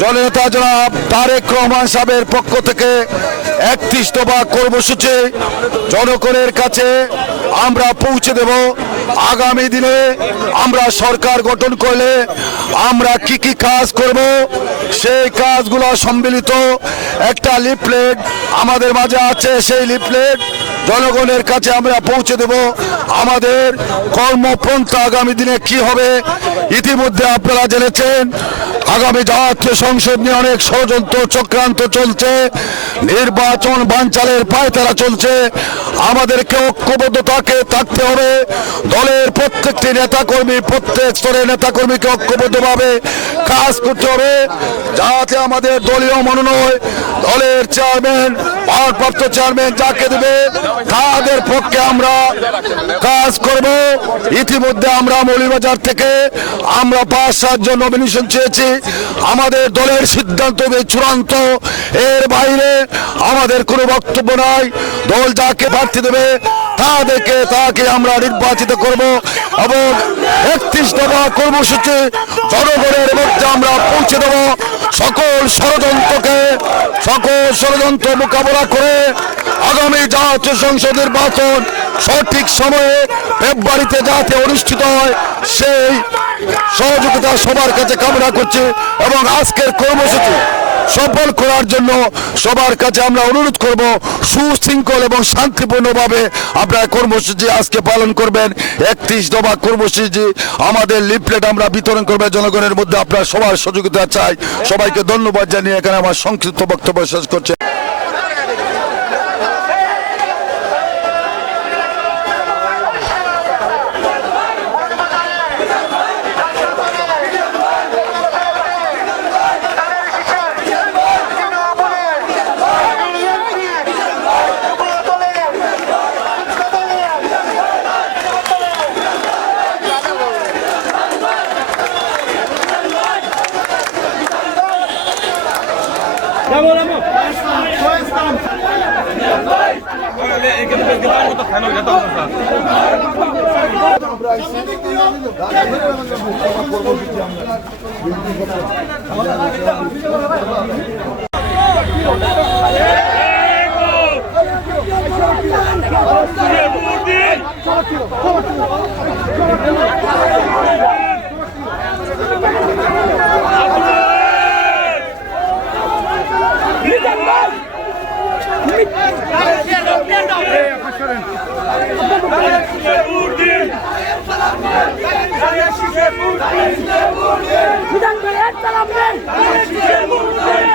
জননেতা জনাব তারেক রহমান সাহেবের পক্ষ থেকে একত্রিশ দফা কর্মসূচি জনগণের কাছে আমরা পৌঁছে দেব। আগামী দিনে আমরা সরকার গঠন করলে আমরা কি কি কাজ করব, সেই কাজগুলো সম্মিলিত একটা লিফলেট আমাদের মাঝে আছে, সেই লিফলেট জনগণের কাছে আমরা পৌঁছে দেব। আমাদের কর্মপন্থা আগামী দিনে কি হবে, ইতিমধ্যে আপনারা জেনেছেন। আগামী জাতীয় সংসদ নিয়ে অনেক ষড়যন্ত্র চক্রান্ত চলছে। নির্বাচন বানচালের পায়তারা চলছে। আমাদেরকে ঐক্যবদ্ধতাকে থাকতে হবে। দলের প্রত্যেকটি নেতাকর্মী, প্রত্যেক স্তরের নেতাকর্মীকে ঐক্যবদ্ধভাবে কাজ করতে হবে। যাতে আমাদের দলীয় মনোনয় দলের চেয়ারম্যান, ভারপ্রাপ্ত চেয়ারম্যান যাকে দেবে, তাদের পক্ষে আমরা কাজ করব। ইতিমধ্যে আমরা মৌলিবাজার থেকে আমরা পাঁচ সাতজন নমিনেশন চেয়েছি। আমাদের দলের সিদ্ধান্ত চূড়ান্ত। এর বাইরে আমাদের কোনো বক্তব্য নাই। দল যাকে প্রার্থী দেবে, তাদেরকে, তাকে আমরা নির্বাচিত করব এবং একত্রিশ দফা কর্মসূচি জনগণের মধ্যে আমরা পৌঁছে দেব। সকল ষড়যন্ত্রকে সকল ষড়যন্ত্র মোকাবেলা করে আগামী জাতীয় সংসদ নির্বাচন সঠিক সময়ে ফেব্রুয়ারিতে যাতে অনুষ্ঠিত হয়, সেই সহযোগিতা সবার কাছে কামনা করছে এবং আজকের কর্মসূচি সফল করার জন্য সবার কাছে আমরা অনুরোধ করব, সুশৃঙ্খল এবং শান্তিপূর্ণভাবে আপনারা কর্মসূচি আজকে পালন করবেন। একত্রিশ দফা কর্মসূচি আমাদের লিফলেট আমরা বিতরণ করবে, জনগণের মধ্যে আপনার সবার সহযোগিতা চাই। সবাইকে ধন্যবাদ জানিয়ে এখানে আমার সংক্ষিপ্ত বক্তব্য শেষ করছে। আমরা বিধান করে শীষে ভোট দেন